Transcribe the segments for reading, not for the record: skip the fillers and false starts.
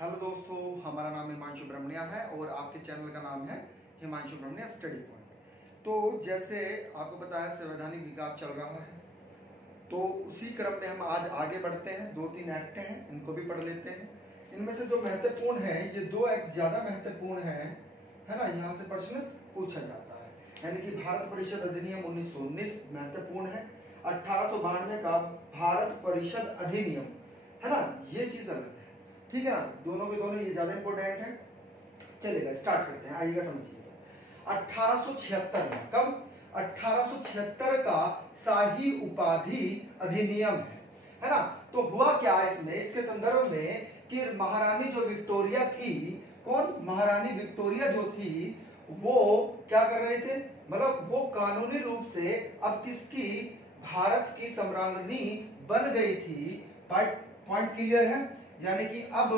Hello दोस्तों, हमारा नाम हिमांशु ब्रह्मण्या है और आपके चैनल का नाम है हिमांशु ब्रह्मण्या स्टडी पॉइंट। तो जैसे आपको पता है संवैधानिक विकास चल रहा है, तो उसी क्रम में हम आज आगे बढ़ते हैं। 2-3 एक्ट हैं, इनको भी पढ़ लेते हैं। इनमें से जो महत्वपूर्ण है, ये 2 एक्ट ज्यादा महत्वपूर्ण है ना, यहाँ से प्रश्न पूछा जाता है। यानी कि भारत परिषद अधिनियम 1919 महत्वपूर्ण है। 1892 का भारत परिषद अधिनियम है ना, ये चीज अलग है, ठीक है ना। दोनों के दोनों ये ज्यादा इंपॉर्टेंट है। चलेगा, स्टार्ट करते हैं, आइएगा समझिएगा। 1876 में, कब? 1876 का शाही उपाधि अधिनियम है ना। तो हुआ क्या इसमें, इसके संदर्भ में कि महारानी जो विक्टोरिया थी, कौन? महारानी विक्टोरिया जो थी, वो क्या कर रहे थे, मतलब वो कानूनी रूप से अब किसकी, भारत की सम्राज्ञी बन गई थी। पॉइंट क्लियर है? यानी कि अब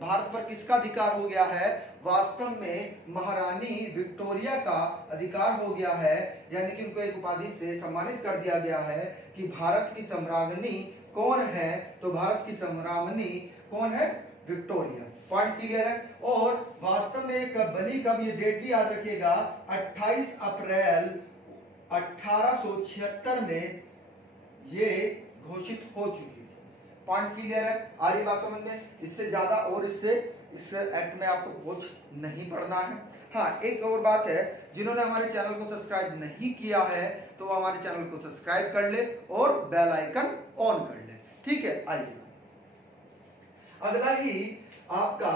भारत पर किसका अधिकार हो गया है? वास्तव में महारानी विक्टोरिया का अधिकार हो गया है। यानी कि उनको एक उपाधि से सम्मानित कर दिया गया है कि भारत की सम्राज्ञी कौन है? तो भारत की सम्राज्ञी कौन है? विक्टोरिया। पॉइंट क्लियर है? और वास्तव में कब बनी, कब, ये डेट भी याद रखिएगा, 28 अप्रैल 1876 में ये घोषित हो चुकी थी। पॉइंट क्लियर है? आ रही बात समझ में? इससे ज्यादा और इस एक्ट में आपको कुछ नहीं पढ़ना है। हाँ, एक और बात है, जिन्होंने हमारे चैनल को सब्सक्राइब नहीं किया है तो वो हमारे चैनल को सब्सक्राइब कर ले और बेल आइकन ऑन कर ले, ठीक है। आइए, अगला ही आपका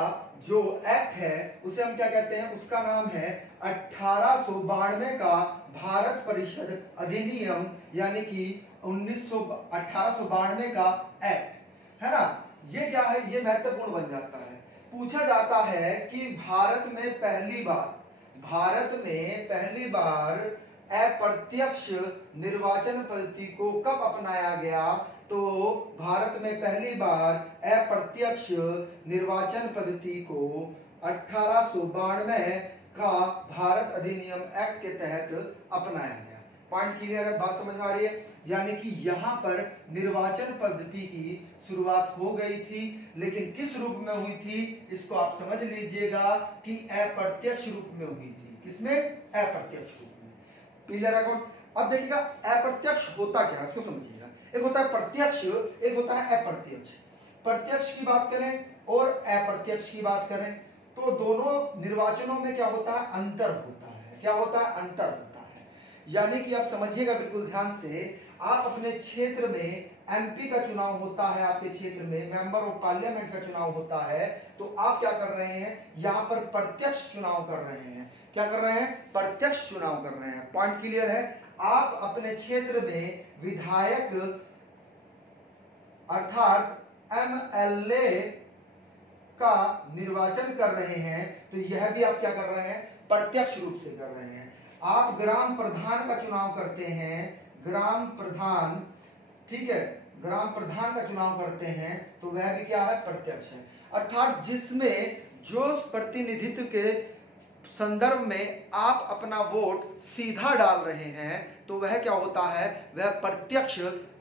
जो एक्ट है उसे हम क्या कहते हैं? उसका नाम है 1892 का भारत परिषद अधिनियम, यानी कि 1892 का एक्ट है ना। ये क्या है? ये महत्वपूर्ण बन जाता है। पूछा जाता है कि भारत में पहली बार अप्रत्यक्ष निर्वाचन पद्धति को कब अपनाया गया? तो भारत में पहली बार अप्रत्यक्ष निर्वाचन पद्धति को 1892 का भारत अधिनियम एक्ट के तहत अपनाया गया। पॉइंट क्लियर है? बात समझ में आ रही है? यानी कि यहां पर निर्वाचन पद्धति की शुरुआत हो गई थी, लेकिन किस रूप में हुई थी इसको आप समझ लीजिएगा कि अप्रत्यक्ष रूप में हुई थी। किसमें? अप्रत्यक्ष रूप में। क्लियर है कौन? अब देखिएगा, अप्रत्यक्ष होता क्या है इसको समझिएगा। एक होता है प्रत्यक्ष, एक होता है अप्रत्यक्ष। प्रत्यक्ष की बात करें और अप्रत्यक्ष की बात करें तो दोनों निर्वाचनों में क्या होता है? अंतर होता है। क्या होता है? अंतर होता है। यानी कि आप समझिएगा बिल्कुल ध्यान से, आप अपने क्षेत्र में एमपी का चुनाव होता है, आपके क्षेत्र में मेंबर ऑफ पार्लियामेंट का चुनाव होता है, तो आप क्या कर रहे हैं? यहां पर प्रत्यक्ष चुनाव कर रहे हैं। क्या कर रहे हैं? प्रत्यक्ष चुनाव कर रहे हैं। पॉइंट क्लियर है? आप अपने क्षेत्र में विधायक अर्थात एमएलए का निर्वाचन कर रहे हैं, तो यह भी आप क्या कर रहे हैं? प्रत्यक्ष रूप से कर रहे हैं। आप ग्राम प्रधान का चुनाव करते हैं, ग्राम प्रधान, ठीक है, ग्राम प्रधान का चुनाव करते हैं, तो वह भी क्या है? प्रत्यक्ष है। अर्थात जिसमें जो प्रतिनिधित्व के संदर्भ में आप अपना वोट सीधा डाल रहे हैं, तो वह क्या होता है? वह प्रत्यक्ष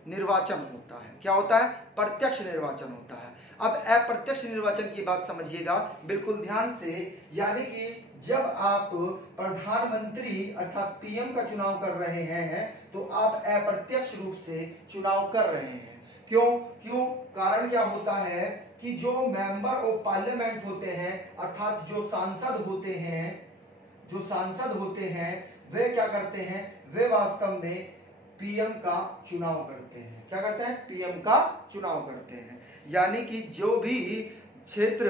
निर्वाचन होता है। क्या होता है? प्रत्यक्ष निर्वाचन होता है। अब अप्रत्यक्ष निर्वाचन की बात समझिएगा बिल्कुल ध्यान से। यानी कि जब आप प्रधानमंत्री अर्थात पीएम का चुनाव कर रहे हैं, तो आप अप्रत्यक्ष रूप से चुनाव कर रहे हैं। क्यों? कारण क्या होता है कि जो मेंबर ऑफ पार्लियामेंट होते हैं, अर्थात जो सांसद होते हैं, वे क्या करते हैं? वे वास्तव में पीएम का चुनाव करते हैं। क्या करते हैं? पीएम का चुनाव करते हैं। यानी कि जो भी क्षेत्र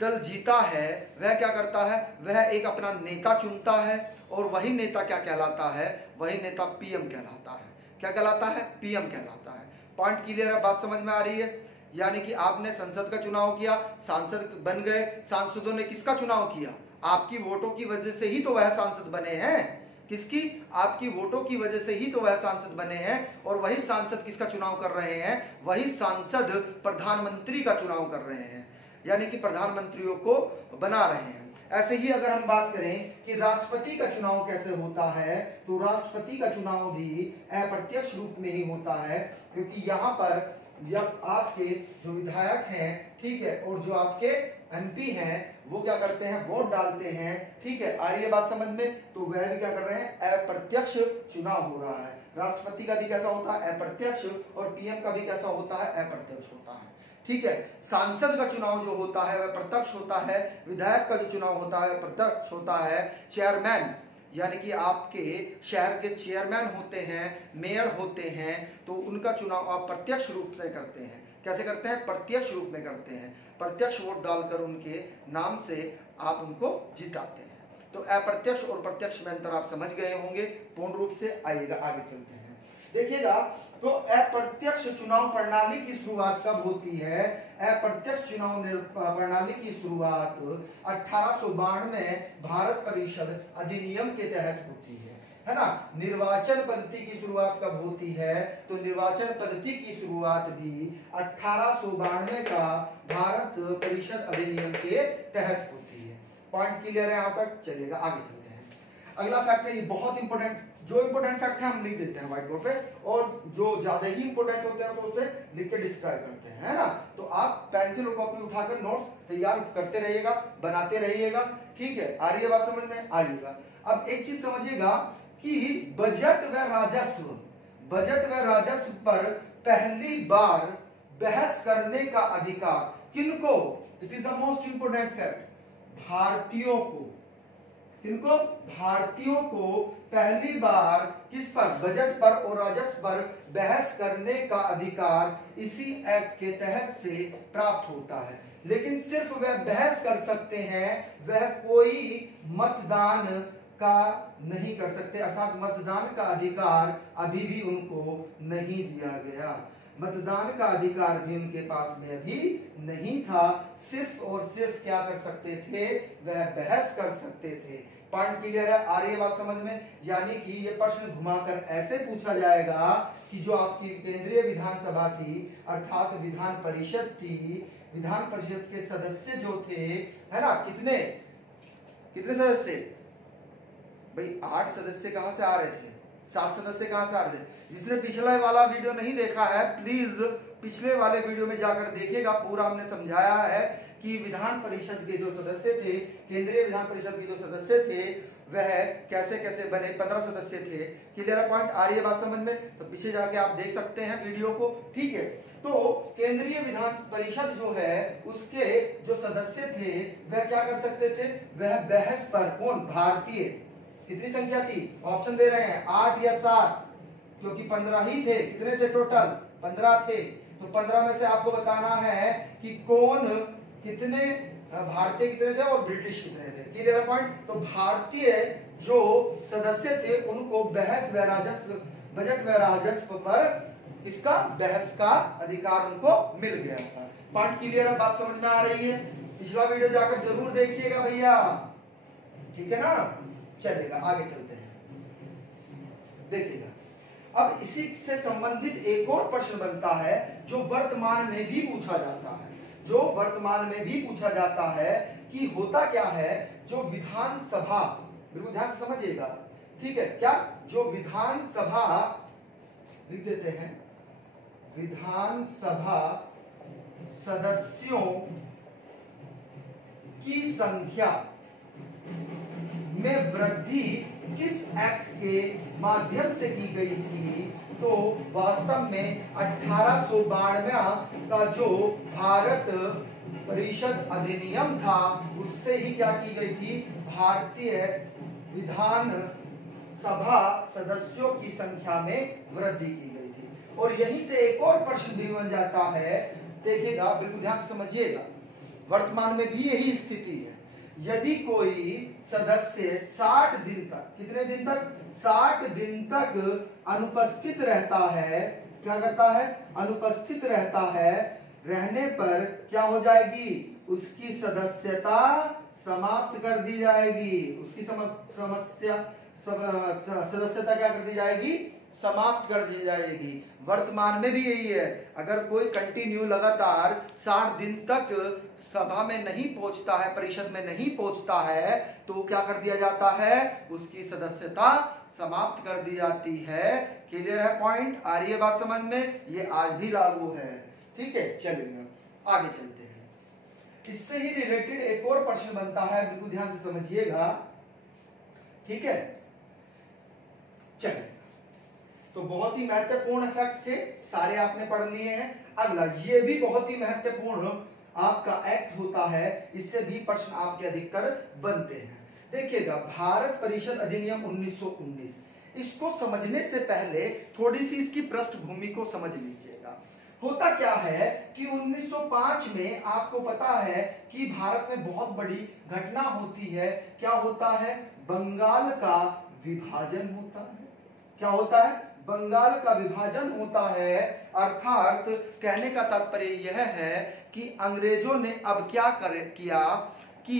दल जीता है, वह क्या करता है? वह एक अपना नेता चुनता है, और वही नेता क्या कहलाता है? वही नेता पीएम कहलाता है। क्या कहलाता है? पीएम कहलाता है। पॉइंट क्लियर है? बात समझ में आ रही है? यानी कि आपने संसद का चुनाव किया, सांसद बन गए, सांसदों ने किसका चुनाव किया? आपकी वोटों की वजह से ही तो वह सांसद बने हैं। किसकी? आपकी वोटों की वजह से ही तो वह सांसद बने हैं। और वही सांसद किसका चुनाव कर रहे हैं? वही सांसद प्रधानमंत्री का चुनाव कर रहे हैं, यानी कि प्रधानमंत्रियों को बना रहे हैं। ऐसे ही अगर हम बात करें कि राष्ट्रपति का चुनाव कैसे होता है, तो राष्ट्रपति का चुनाव भी अप्रत्यक्ष रूप में ही होता है, क्योंकि यहाँ पर जब आपके जो विधायक हैं, ठीक है, और जो आपके एमपी हैं, वो क्या करते हैं, वोट डालते हैं, ठीक है, आ रही है बात समझ में। तो वह भी क्या कर रहे हैं, अप्रत्यक्ष चुनाव हो रहा है। राष्ट्रपति का भी कैसा होता है, अप्रत्यक्ष, और पीएम का भी कैसा होता है, अप्रत्यक्ष होता है, ठीक है। सांसद का चुनाव जो होता है वह प्रत्यक्ष होता है, विधायक का जो चुनाव होता है प्रत्यक्ष होता है, चेयरमैन यानी कि आपके शहर के चेयरमैन होते हैं, मेयर होते हैं, तो उनका चुनाव आप प्रत्यक्ष रूप से करते हैं। कैसे करते हैं, प्रत्यक्ष रूप में करते हैं, प्रत्यक्ष वोट डालकर उनके नाम से आप उनको जिताते हैं। तो अप्रत्यक्ष और प्रत्यक्ष में अंतर आप समझ गए होंगे पूर्ण रूप से। आइएगा आगे चलते हैं, देखिएगा। तो अप्रत्यक्ष चुनाव प्रणाली की शुरुआत कब होती है, अप्रत्यक्ष चुनाव प्रणाली की शुरुआत 1892 भारत परिषद अधिनियम के तहत होती है ना। निर्वाचन पद्धति की शुरुआत कब होती है, तो निर्वाचन पद्धति की शुरुआत भी 1892 का भारत परिषद अधिनियम के तहत होती है। पॉइंट क्लियर है यहाँ तक, चलिएगा आगे चलते हैं। अगला फैक्ट है, ये बहुत इंपॉर्टेंट, जो इंपॉर्टेंट फैक्ट है हम लिख देते हैं व्हाइट बोर्ड पे, और जो ज्यादा ही इंपॉर्टेंट होते हैं तो उस पे लिख के डिस्क्राइब करते हैं, है ना। तो आप पेंसिल और कॉपी उठाकर नोट्स तैयार करते रहिएगा, बनाते रहिएगा, ठीक है। आ रही है बात समझ में, आइएगा। अब एक चीज समझिएगा कि बजट व राजस्व पर पहली बार बहस करने का अधिकार किनको, it is the most important fact, भारतीयों को। किनको, भारतीयों को पहली बार किस पर, बजट पर और राजस्व पर बहस करने का अधिकार इसी एक्ट के तहत से प्राप्त होता है। लेकिन सिर्फ वह बहस कर सकते हैं, वह कोई मतदान का नहीं कर सकते, अर्थात मतदान का अधिकार अभी भी उनको नहीं दिया गया। मतदान का अधिकार भी उनके पास में अभी नहीं था, सिर्फ और सिर्फ क्या कर सकते थे, वह बहस कर सकते थे। पॉइंट क्लियर है, आ रही है बात समझ में। यानी कि ये प्रश्न घुमाकर ऐसे पूछा जाएगा कि जो आपकी केंद्रीय विधानसभा थी, अर्थात विधान परिषद थी, विधान परिषद के सदस्य जो थे, है ना, कितने सदस्य भाई, 8 सदस्य कहां से आ रहे थे, 7 सदस्य कहां से आ रहे थे। जिसने पिछला वाला वीडियो नहीं देखा है, प्लीज पिछले वाले वीडियो में जाकर देखिएगा, पूरा हमने समझाया है कि विधान परिषद के जो सदस्य थे, केंद्रीय विधान परिषद के जो सदस्य थे, वह कैसे कैसे बने, 15 सदस्य थे। क्लियर पॉइंट, आ रही है बात समझ में, तो पीछे जाके आप देख सकते हैं वीडियो को, ठीक है। तो केंद्रीय विधान परिषद जो है, उसके जो सदस्य थे वह क्या कर सकते थे, वह बहस पर, कौन, भारतीय, कितनी संख्या थी, ऑप्शन दे रहे हैं 8 या 7, क्योंकि 15 ही थे, कितने थे टोटल, 15 थे। तो 15 में से आपको बताना है कि कौन, कितने भारतीय कितने थे और ब्रिटिश कितने थे। Clear point. तो भारतीय जो सदस्य थे उनको बहस व राजस्व, बजट व राजस्व पर इसका बहस का अधिकार उनको मिल गया था। पॉइंट क्लियर है, बात समझ में आ रही है। पिछला वीडियो जाकर जरूर देखिएगा भैया, ठीक है ना। चलेगा आगे चलते हैं, देखिएगा। अब इसी से संबंधित एक और प्रश्न बनता है जो वर्तमान में भी पूछा जाता है, कि होता क्या है, जो विधानसभा, बिल्कुल ध्यान से समझिएगा, ठीक है, क्या, जो विधानसभा, लिख देते हैं, विधानसभा सदस्यों की संख्या में वृद्धि किस एक्ट के माध्यम से की गई थी, तो वास्तव में 1892 का जो भारत परिषद अधिनियम था, उससे ही क्या की गई थी, भारतीय विधान सभा सदस्यों की संख्या में वृद्धि की गई थी। और यहीं से एक और प्रश्न भी बन जाता है, देखिएगा, बिल्कुल ध्यान से समझिएगा, वर्तमान में भी यही स्थिति है। यदि कोई सदस्य 60 दिन तक, कितने दिन तक, 60 दिन तक अनुपस्थित रहता है, क्या करता है, अनुपस्थित रहता है, रहने पर क्या हो जाएगी, उसकी सदस्यता समाप्त कर दी जाएगी, उसकी सदस्यता क्या कर दी जाएगी, समाप्त कर दी जाएगी। वर्तमान में भी यही है, अगर कोई कंटिन्यू लगातार 60 दिन तक सभा में नहीं पहुंचता है, परिषद में नहीं पहुंचता है, तो क्या कर दिया जाता है, उसकी सदस्यता समाप्त कर दी जाती है। क्लियर है पॉइंट? आ रही है बात समझ में? ये आज भी लागू है। ठीक है, चलिए आगे चलते हैं। इससे ही रिलेटेड एक और प्रश्न बनता है, बिल्कुल ध्यान से समझिएगा। ठीक है, चलिए, तो बहुत ही महत्वपूर्ण फैक्ट थे, सारे आपने पढ़ लिए हैं। अगला ये भी बहुत ही महत्वपूर्ण आपका एक्ट होता है, इससे भी प्रश्न आपके अधिकतर बनते हैं। देखिएगा, भारत परिषद अधिनियम 1919, इसको समझने से पहले थोड़ी सी इसकी पृष्ठभूमि को समझ लीजिएगा। होता क्या है कि 1905 में आपको पता है कि भारत में बहुत बड़ी घटना होती है। क्या होता है? बंगाल का विभाजन होता है। क्या होता है? बंगाल का विभाजन होता है। अर्थात कहने का तात्पर्य यह है कि अंग्रेजों ने अब क्या किया कि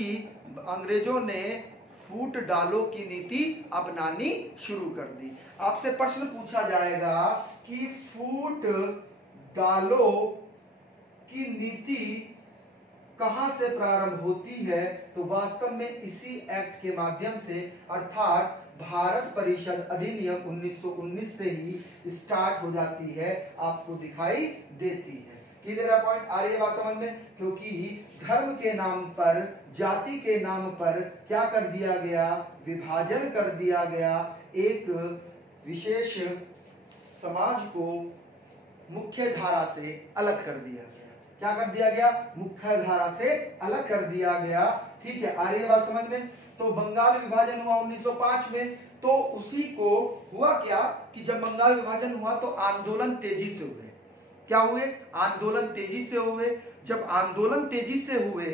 अंग्रेजों ने फूट डालो की नीति अपनानी शुरू कर दी। आपसे प्रश्न पूछा जाएगा कि फूट डालो की नीति कहां से प्रारंभ होती है, तो वास्तव में इसी एक्ट के माध्यम से, अर्थात भारत परिषद अधिनियम 1919 से ही स्टार्ट हो जाती है, आपको दिखाई देती है। क्लियर है पॉइंट? आ रही है बात समझ में? क्योंकि धर्म के नाम पर, जाति के नाम पर क्या कर दिया गया, विभाजन कर दिया गया। एक विशेष समाज को मुख्य धारा से अलग कर दिया गया। क्या कर दिया गया? मुख्य धारा से अलग कर दिया गया। ठीक है, आ रही है बात समझ में? तो बंगाल विभाजन हुआ 1905 में, तो उसी को हुआ क्या कि जब बंगाल विभाजन हुआ तो आंदोलन तेजी से हुए। क्या हुए? आंदोलन तेजी से हुए। जब आंदोलन तेजी से हुए,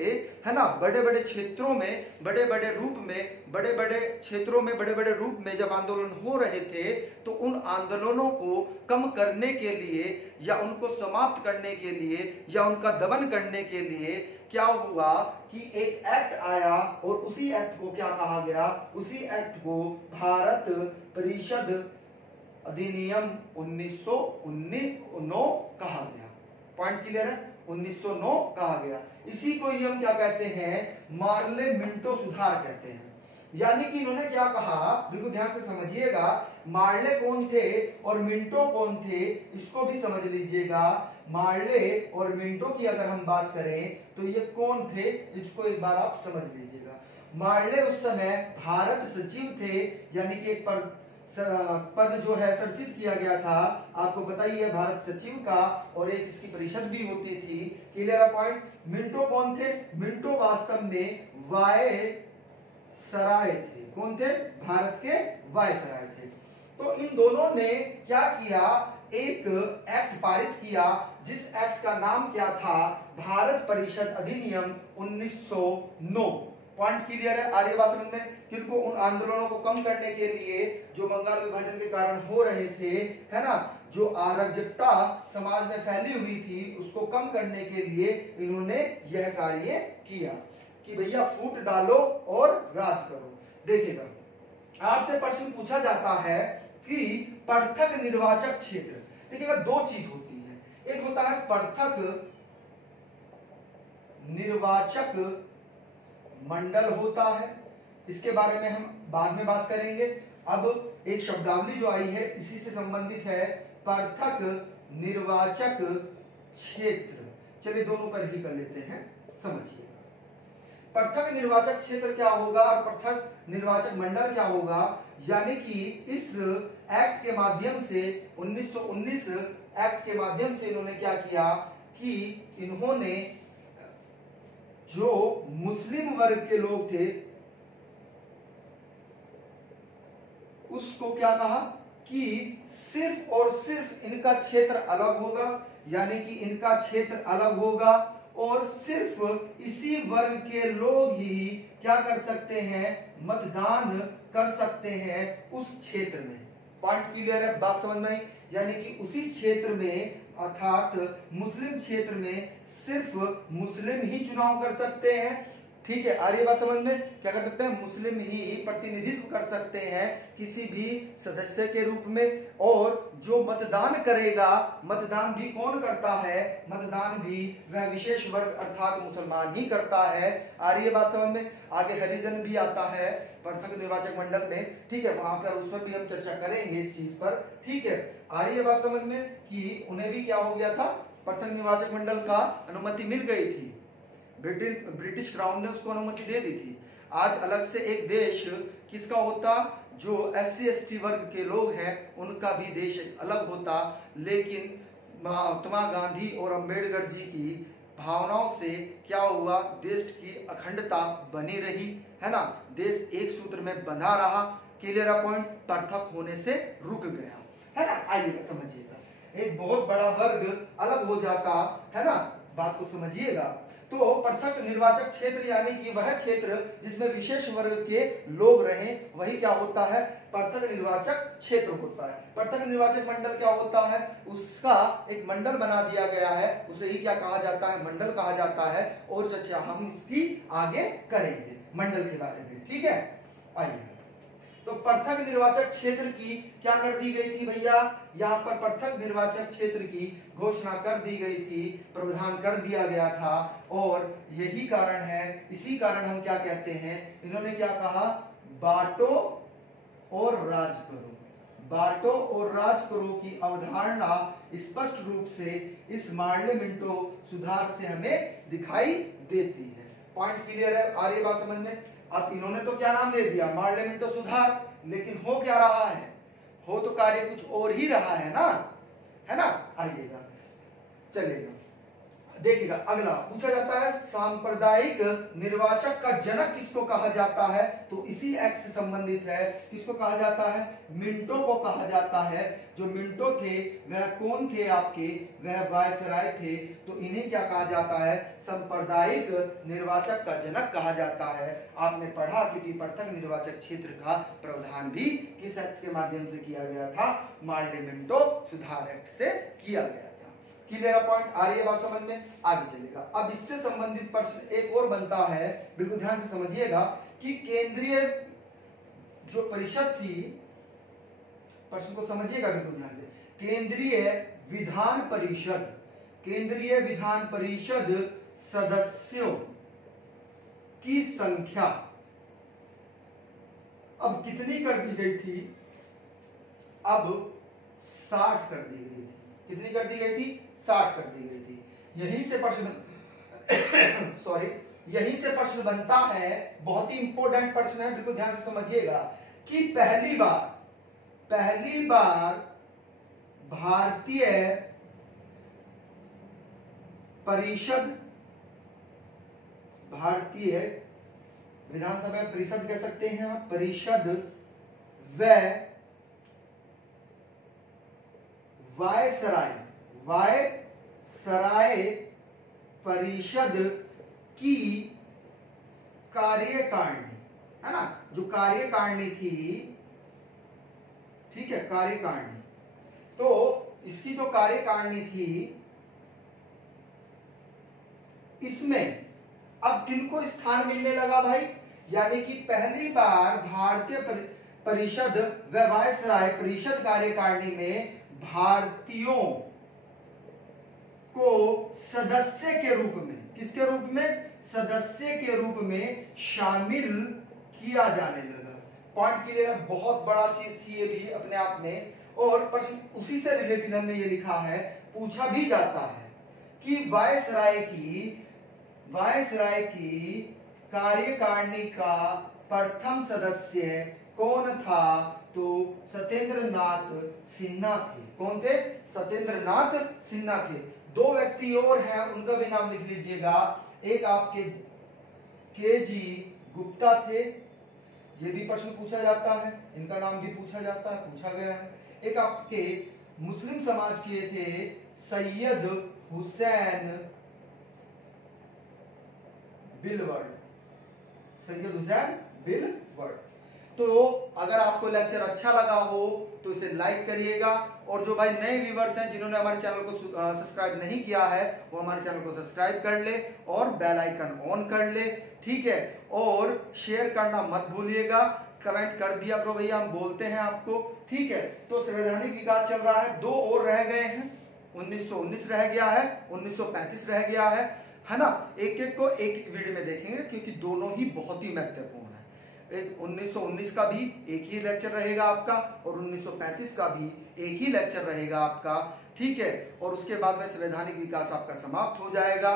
है ना, बड़े बड़े क्षेत्रों में, बड़े बड़े रूप में, बड़े बड़े क्षेत्रों में, बड़े बड़े रूप में जब आंदोलन हो रहे थे, तो उन आंदोलनों को कम करने के लिए या उनको समाप्त करने के लिए या उनका दमन करने के लिए क्या हुआ कि एक एक्ट आया, और उसी एक्ट को क्या कहा गया? उसी एक्ट को भारत परिषद अधिनियम 1909 कहा गया। पॉइंट क्लियर है? 1909 कहा गया। इसी को ही हम क्या कहते हैं? मार्ले मिंटो सुधार कहते हैं। यानी कि इन्होंने क्या कहा, बिल्कुल ध्यान से समझिएगा। मार्ले कौन थे और मिंटो कौन थे, इसको भी समझ लीजिएगा। मार्ले और मिंटो की अगर हम बात करें तो ये कौन थे, इसको एक बार आप समझ लीजिएगा। मार्ले उस समय भारत सचिव थे, यानी कि एक पद जो है सृजित किया गया था, आपको पता ही है, भारत सचिव का, और एक इसकी परिषद भी होती थी। क्लियर है पॉइंट? मिंटो कौन थे? मिंटो वास्तव में वायसराय थे। कौन थे? भारत के वायसराय थे। तो इन दोनों ने क्या किया? एक एक्ट पारित किया, जिस एक्ट का नाम क्या था? भारत परिषद अधिनियम 1909। पॉइंट क्लियर है? आर्य बात समझ में? किनको? उन आंदोलनों को कम करने के लिए जो बंगाल विभाजन के कारण हो रहे थे, है ना, जो अराजकता समाज में फैली हुई थी, उसको कम करने के लिए इन्होंने यह कार्य किया कि भैया फूट डालो और राज करो। देखिएगा, आपसे प्रश्न पूछा जाता है कि पृथक निर्वाचक क्षेत्र। देखिएगा, दो चीज होती है। एक होता है पृथक निर्वाचक मंडल होता है, इसके बारे में हम बाद में बात करेंगे। अब एक शब्दावली जो आई है इसी से संबंधित है, पृथक निर्वाचक क्षेत्र। चलिए दोनों पर ही कर लेते हैं, समझिएगा। पृथक निर्वाचक क्षेत्र क्या होगा और पृथक निर्वाचक मंडल क्या होगा? यानी कि इस एक्ट के माध्यम से, 1919 एक्ट के माध्यम से इन्होंने क्या किया कि इन्होंने जो मुस्लिम वर्ग के लोग थे उसको क्या कहा कि सिर्फ और सिर्फ इनका क्षेत्र अलग होगा, यानी कि इनका क्षेत्र अलग होगा और सिर्फ इसी वर्ग के लोग ही क्या कर सकते हैं? मतदान कर सकते हैं उस क्षेत्र में। पॉइंट क्लियर है? बात समझ में आई? यानी कि उसी क्षेत्र में, अर्थात मुस्लिम क्षेत्र में सिर्फ मुस्लिम ही चुनाव कर सकते हैं। ठीक है, आ रही है बात समझ में? क्या कर सकते हैं, मुस्लिम ही प्रतिनिधित्व कर सकते हैं किसी भी सदस्य के रूप में। और जो मतदान करेगा, मतदान भी कौन करता है, मतदान भी वह विशेष वर्ग अर्थात मुसलमान ही करता है। आ रही है बात समझ में? आगे हरिजन भी आता है पृथक निर्वाचक मंडल में, ठीक है, वहां पर उस पर भी हम चर्चा करेंगे इस चीज पर, ठीक है। आ रही है बात समझ में कि उन्हें भी क्या हो गया था, पृथक निर्वाचक मंडल का अनुमति मिल गई थी, ब्रिटिश क्राउन ने उसको अनुमति दे दी थी। आज अलग से एक देश किसका होता, जो SC ST वर्ग के लोग हैं उनका भी देश अलग होता, लेकिन महात्मा गांधी और अंबेडकर जी की भावनाओं से क्या हुआ, देश की अखंडता बनी रही, है ना, देश एक सूत्र में बंधा रहा। क्लियर पॉइंट, पृथक होने से रुक गया, है ना। आइएगा समझिएगा, एक बहुत बड़ा वर्ग अलग हो जाता है ना, बात को समझिएगा। तो पृथक निर्वाचक क्षेत्र यानी कि वह क्षेत्र जिसमें विशेष वर्ग के लोग रहें, वही क्या होता है, पृथक निर्वाचक क्षेत्र होता है। पृथक निर्वाचक मंडल क्या होता है, उसका एक मंडल बना दिया गया है, उसे ही क्या कहा जाता है, मंडल कहा जाता है। और चर्चा हम इसकी आगे करेंगे मंडल के बारे में, ठीक है। आइए, तो पृथक निर्वाचक क्षेत्र की क्या कर दी गई थी भैया, यहाँ पर पृथक निर्वाचक क्षेत्र की घोषणा कर दी गई थी, प्रावधान कर दिया गया था। और यही कारण है, इसी कारण हम क्या कहते हैं, इन्होंने क्या कहा, बांटो और राज करो। बांटो और राज करो की अवधारणा स्पष्ट रूप से इस मार्ले मिंटो सुधार से हमें दिखाई देती है। पॉइंट क्लियर है, आ रही बात समझ में? अब इन्होंने तो क्या नाम दे दिया, मार्ले मिंटो सुधार, लेकिन हो क्या रहा है, हो तो कार्य कुछ और ही रहा है ना, है ना। आइएगा, चलेगा, देखिएगा, अगला पूछा जाता है सांप्रदायिक निर्वाचक का जनक किसको कहा जाता है, तो इसी एक्ट से संबंधित है। किसको कहा जाता है, मिंटो को कहा जाता है। जो मिंटो थे वह कौन थे आपके, वह वायसराय थे, तो इन्हें क्या कहा जाता है, सांप्रदायिक निर्वाचक का जनक कहा जाता है। आपने पढ़ा कि पृथक निर्वाचक क्षेत्र का प्रावधान भी किस एक्ट के माध्यम से किया गया था, मार्ले मिंटो सुधार एक्ट से किया गया। क्लियर पॉइंट, आ रही है बात समझ में? आगे चलेगा। अब इससे संबंधित प्रश्न एक और बनता है, बिल्कुल ध्यान से समझिएगा, कि केंद्रीय जो परिषद थी, प्रश्न को समझिएगा बिल्कुल ध्यान से, केंद्रीय विधान परिषद, केंद्रीय विधान परिषद सदस्यों की संख्या अब कितनी कर दी गई थी, अब 60 कर दी गई थी। कितनी कर दी गई थी, 60 कर दी गई थी। यहीं से प्रश्न सॉरी, यहीं से प्रश्न बनता है, बहुत ही इंपॉर्टेंट प्रश्न है, बिल्कुल ध्यान से समझिएगा, कि पहली बार भारतीय परिषद, भारतीय विधानसभा परिषद कह सकते हैं आप, परिषद व वायसराय परिषद की कार्यकारिणी, है ना, जो कार्यकारिणी थी, ठीक है, कार्यकारिणी, तो इसकी जो कार्यकारिणी थी, इसमें अब किनको स्थान मिलने लगा भाई, यानी कि पहली बार भारतीय परिषद व वायसराय परिषद कार्यकारिणी में भारतीयों को सदस्य के रूप में, किसके रूप में, सदस्य के रूप में शामिल किया जाने लगा। पॉइंट क्लियर है, बहुत बड़ा चीज थी ये भी अपने आप में। और प्रश्न उसी से रिलेटेड हमने ये लिखा है, पूछा भी जाता है कि वायसराय की कार्यकारिणी का प्रथम सदस्य कौन था, तो सत्येंद्रनाथ सिन्हा थे। कौन थे, सत्येंद्रनाथ सिन्हा थे। दो व्यक्ति और हैं, उनका भी नाम लिख लीजिएगा। एक आपके के.जी. गुप्ता थे, ये भी प्रश्न पूछा जाता है, इनका नाम भी पूछा जाता है, पूछा गया है। एक आपके मुस्लिम समाज के थे सैयद हुसैन बिलवर्ड, सैयद हुसैन बिलवर्ड। तो अगर आपको लेक्चर अच्छा लगा हो तो इसे लाइक करिएगा और जो भाई नए व्यूवर्स हैं जिन्होंने हमारे चैनल को सब्सक्राइब नहीं किया है वो हमारे चैनल को सब्सक्राइब कर ले और बेल आइकन ऑन कर ले, ठीक है। और शेयर करना मत भूलिएगा, कमेंट कर दिया करो भैया, हम बोलते हैं आपको, ठीक है। तो संवैधानिक विकास चल रहा है, 2 और रह गए हैं, 1919 रह गया है, 1935 रह गया है ना। एक एक को एक एक वीडियो में देखेंगे क्योंकि दोनों ही बहुत ही महत्वपूर्ण है। 1919 का भी एक ही लेक्चर रहेगा आपका और 1935 का भी एक ही लेक्चर रहेगा आपका, ठीक है। और उसके बाद में संवैधानिक विकास आपका समाप्त हो जाएगा,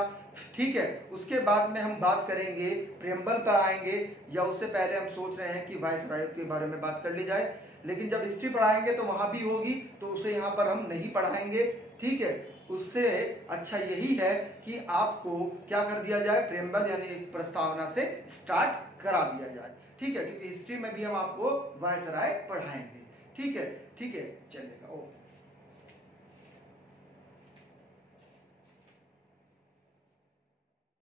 ठीक है। उसके बाद में हम बात करेंगे प्रेम्बल पर आएंगे, या उससे पहले हम सोच रहे हैं कि वायसराय के बारे में बात कर ली जाए, लेकिन जब हिस्ट्री पढ़ाएंगे तो वहां भी होगी, तो उसे यहाँ पर हम नहीं पढ़ाएंगे, ठीक है। उससे अच्छा यही है कि आपको क्या कर दिया जाए, प्रेम्बल यानी एक प्रस्तावना से स्टार्ट करा दिया जाए, ठीक है, क्योंकि हिस्ट्री में भी हम आपको वायसराय पढ़ाएंगे, ठीक है, ठीक है, चलेगा, ओके।